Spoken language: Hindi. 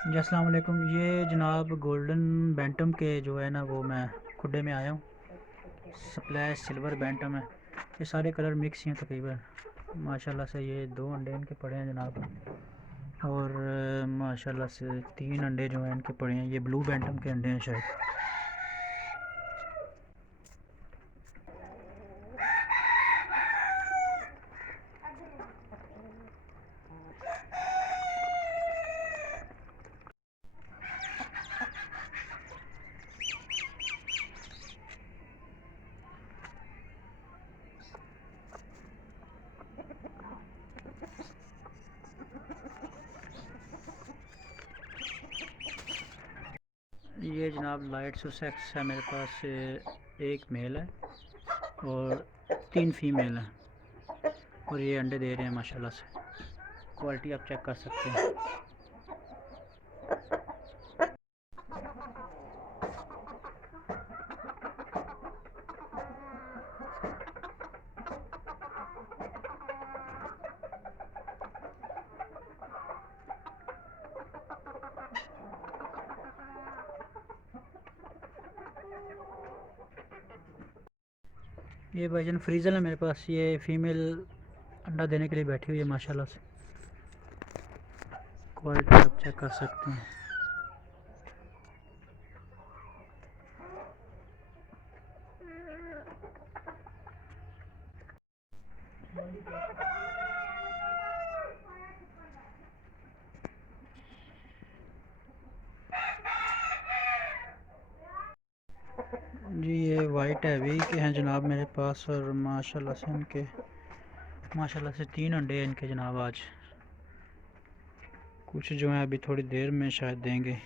जी अस्सलाम वालेकुम। ये जनाब गोल्डन बैंटम के जो है ना वो मैं खुडे में आया हूँ। स्प्लैश सिल्वर बैंटम है। ये सारे कलर मिक्स ही हैं तकरीबन। माशाल्लाह से ये 2 अंडे इनके पड़े हैं जनाब। और माशाल्लाह से 3 अंडे जो हैं इनके पड़े हैं। ये ब्लू बैंटम के अंडे हैं शायद। ये जनाब लाइट सुसेक्स है मेरे पास। एक मेल है और 3 फीमेल हैं। और ये अंडे दे रहे हैं माशाल्लाह से। क्वालिटी आप चेक कर सकते हैं। ये भाईजान फ्रीज़ल है मेरे पास। ये फीमेल अंडा देने के लिए बैठी हुई है माशाल्लाह से। क्वालिटी आप चेक कर सकते हैं। जी ये वाइट हैवी के हैं जनाब मेरे पास। और माशाल्लाह से 3 अंडे हैं इनके जनाब आज। कुछ जो हैं अभी थोड़ी देर में शायद देंगे।